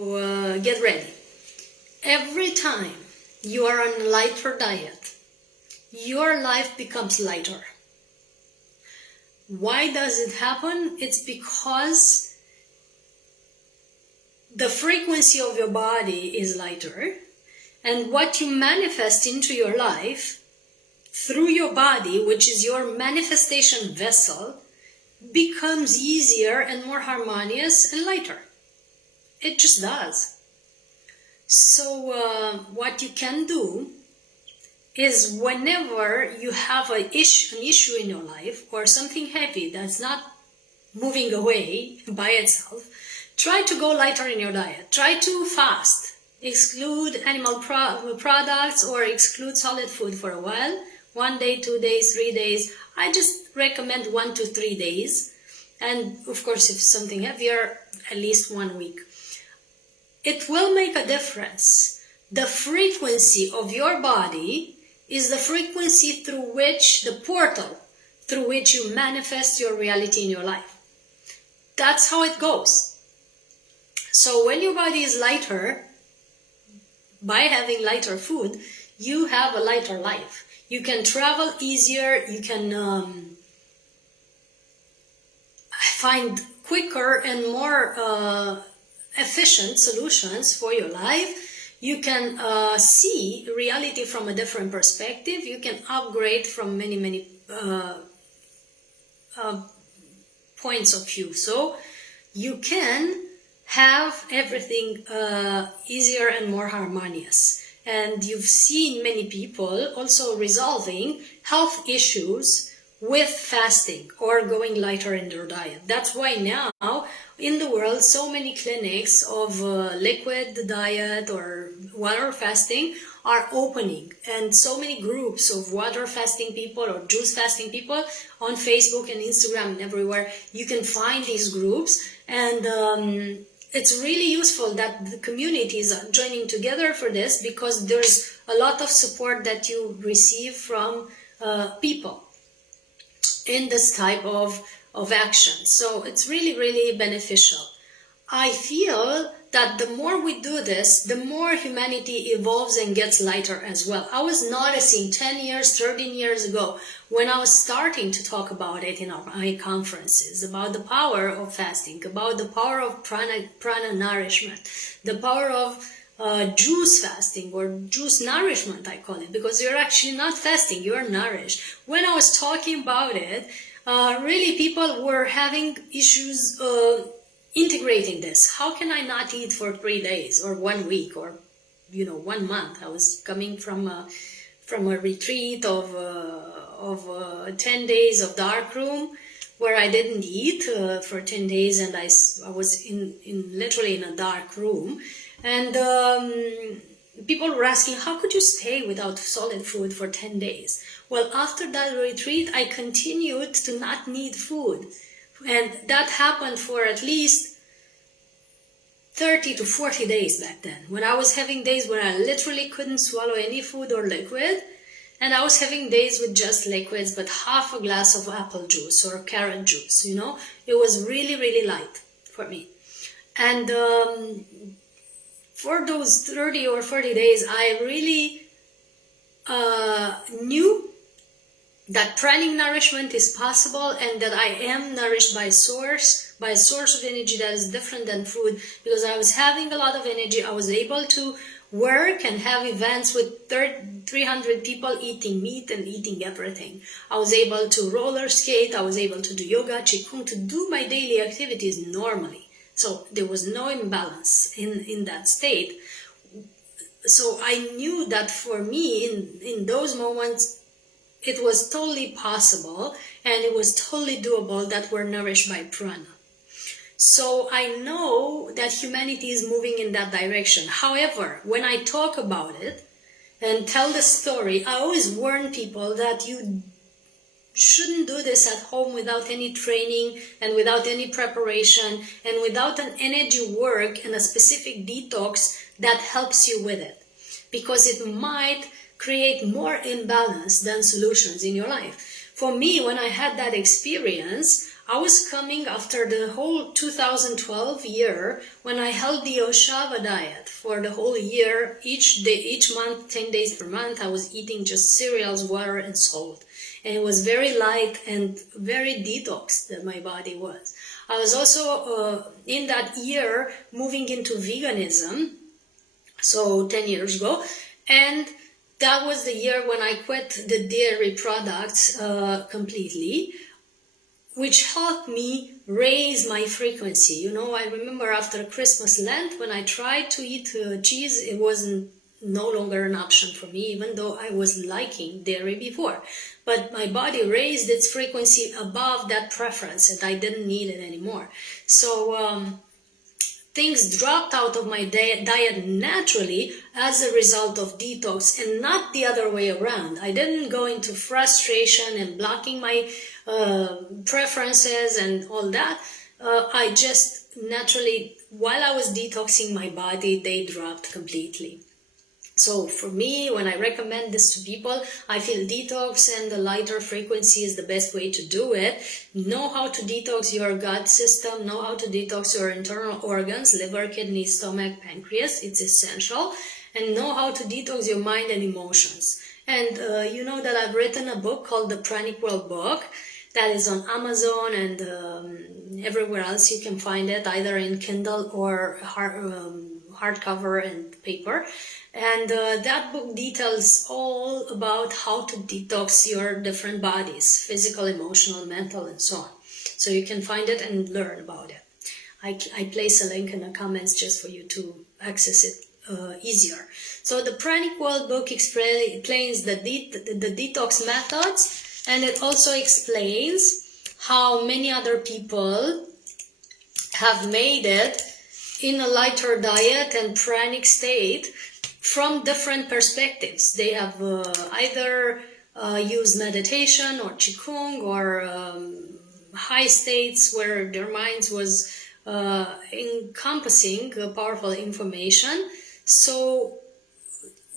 Get ready. Every time you are on a lighter diet, your life becomes lighter. Why does it happen? It's because the frequency of your body is lighter, and what you manifest into your life through your body, which is your manifestation vessel, becomes easier and more harmonious and lighter. It just does. So what you can do is, whenever you have an issue in your life or something heavy that's not moving away by itself, try to go lighter in your diet. Try to fast. Exclude animal products or exclude solid food for a while. 1 day, 2 days, 3 days. I just recommend 1 to 3 days. And of course, if something heavier, at least 1 week. It will make a difference. The frequency of your body is the frequency through which, the portal through which you manifest your reality in your life. That's how it goes. So when your body is lighter, by having lighter food, you have a lighter life. You can travel easier, you can find quicker and more efficient solutions for your life. You can see reality from a different perspective. You can upgrade from many points of view. So you can have everything easier and more harmonious. And you've seen many people also resolving health issues with fasting or going lighter in their diet. That's why now in the world so many clinics of liquid diet or water fasting are opening, and so many groups of water fasting people or juice fasting people on Facebook and Instagram and everywhere. You can find these groups, and it's really useful that the communities are joining together for this, because there's a lot of support that you receive from people in this type of action. So it's really beneficial. I feel that the more we do this, the more humanity evolves and gets lighter as well. I was noticing 10 years, 13 years ago, when I was starting to talk about it in my conferences, about the power of fasting, about the power of prana nourishment, the power of juice fasting or juice nourishment, I call it, because you're actually not fasting, you're nourished. When I was talking about it, really people were having issues integrating this. How can I not eat for 3 days or 1 week or 1 month? I was coming from a retreat of 10 days of dark room, where I didn't eat for 10 days, and I was literally in a dark room. And people were asking, how could you stay without solid food for 10 days? Well, after that retreat, I continued to not need food. And that happened for at least 30 to 40 days back then, when I was having days where I literally couldn't swallow any food or liquid. And I was having days with just liquids, but half a glass of apple juice or carrot juice, It was really light for me. And for those 30 or 40 days, I really knew that pranic nourishment is possible, and that I am nourished by a source of energy that is different than food. Because I was having a lot of energy, I was able to work and have events with 300 people eating meat and eating everything. I was able to roller skate, I was able to do yoga, qigong, to do my daily activities normally. So there was no imbalance in that state. So I knew that for me, in those moments, it was totally possible, and it was totally doable that we're nourished by prana. So I know that humanity is moving in that direction. However, when I talk about it and tell the story, I always warn people that you shouldn't do this at home without any training and without any preparation and without an energy work and a specific detox that helps you with it, because it might create more imbalance than solutions in your life. For me, when I had that experience, I was coming after the whole 2012 year when I held the Oshava diet for the whole year. Each day, each month, 10 days per month, I was eating just cereals, water, and salt. And it was very light and very detox that my body was. I was also, in that year, moving into veganism, so 10 years ago, and that was the year when I quit the dairy products completely, which helped me raise my frequency. You know, I remember after Christmas Lent, when I tried to eat cheese, it wasn't no longer an option for me, even though I was liking dairy before. But my body raised its frequency above that preference, and I didn't need it anymore. So things dropped out of my diet naturally as a result of detox, and not the other way around. I didn't go into frustration and blocking my preferences and all that. I just naturally, while I was detoxing my body, they dropped completely. So for me, when I recommend this to people, I feel detox and the lighter frequency is the best way to do it. Know how to detox your gut system, know how to detox your internal organs, liver, kidney, stomach, pancreas. It's essential. And know how to detox your mind and emotions. And you know that I've written a book called the Pranic World book that is on Amazon and everywhere else you can find it, either in Kindle or hardcover and paper. And that book details all about how to detox your different bodies, physical, emotional, mental, and so on. So you can find it and learn about it. I place a link in the comments just for you to access it easier. So the Pranic World book explains the detox methods, and it also explains how many other people have made it in a lighter diet and pranic state from different perspectives. They have either used meditation or qigong or high states where their minds was encompassing powerful information. So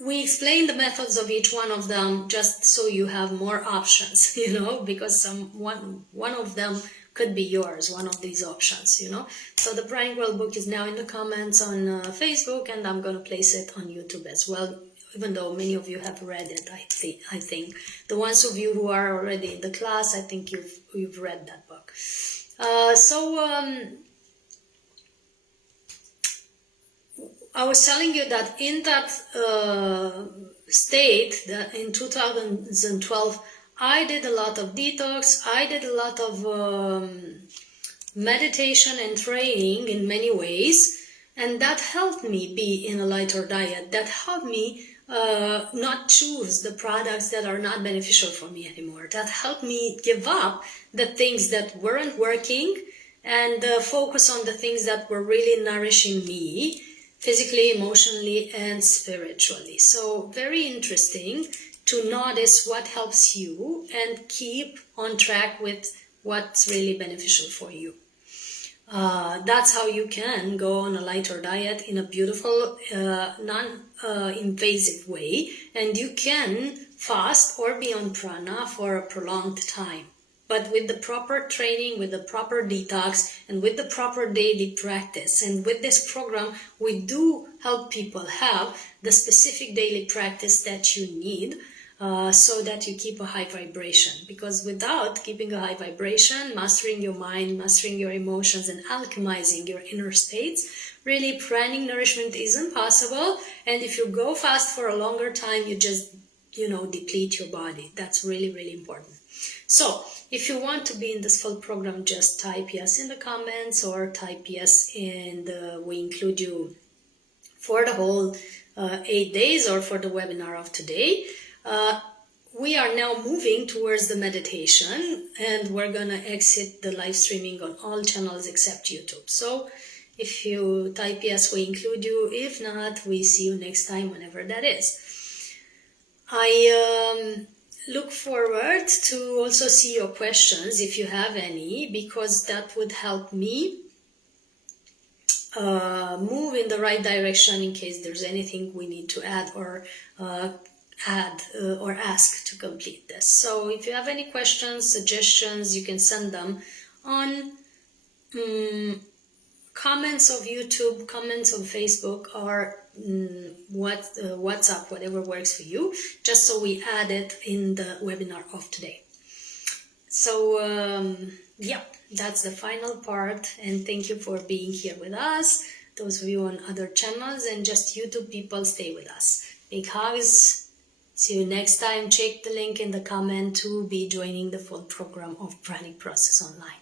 we explain the methods of each one of them just so you have more options, you know, because one of them could be yours, one of these options, you know. So the Pranic World book is now in the comments on Facebook, and I'm going to place it on YouTube as well, even though many of you have read it. I think the ones of you who are already in the class, I think you've read that book. I was telling you that in that state, that in 2012, I did a lot of detox, I did a lot of meditation and training in many ways, and that helped me be in a lighter diet. That helped me not choose the products that are not beneficial for me anymore. That helped me give up the things that weren't working and focus on the things that were really nourishing me physically, emotionally, and spiritually. So very interesting to notice what helps you and keep on track with what's really beneficial for you. That's how you can go on a lighter diet in a beautiful, non-invasive way, and you can fast or be on prana for a prolonged time. But with the proper training, with the proper detox, and with the proper daily practice. And with this program, we do help people have the specific daily practice that you need so that you keep a high vibration. Because without keeping a high vibration, mastering your mind, mastering your emotions, and alchemizing your inner states, really pranic nourishment isn't possible. And if you go fast for a longer time, you just, deplete your body. That's really, really important. So if you want to be in this full program, just type yes in the comments or type yes and we include you for the whole 8 days or for the webinar of today. We are now moving towards the meditation, and we're going to exit the live streaming on all channels except YouTube. So if you type yes, we include you. If not, we see you next time, whenever that is. I look forward to also see your questions if you have any, because that would help me move in the right direction in case there's anything we need to add or ask to complete this. So if you have any questions, suggestions, you can send them on comments of YouTube, comments on Facebook, or WhatsApp, whatever works for you, just so we add it in the webinar of today. So yeah, that's the final part, and thank you for being here with us. Those of you on other channels and just YouTube people, stay with us. Big hugs. See you next time. Check the link in the comment to be joining the full program of Pranic Process Online.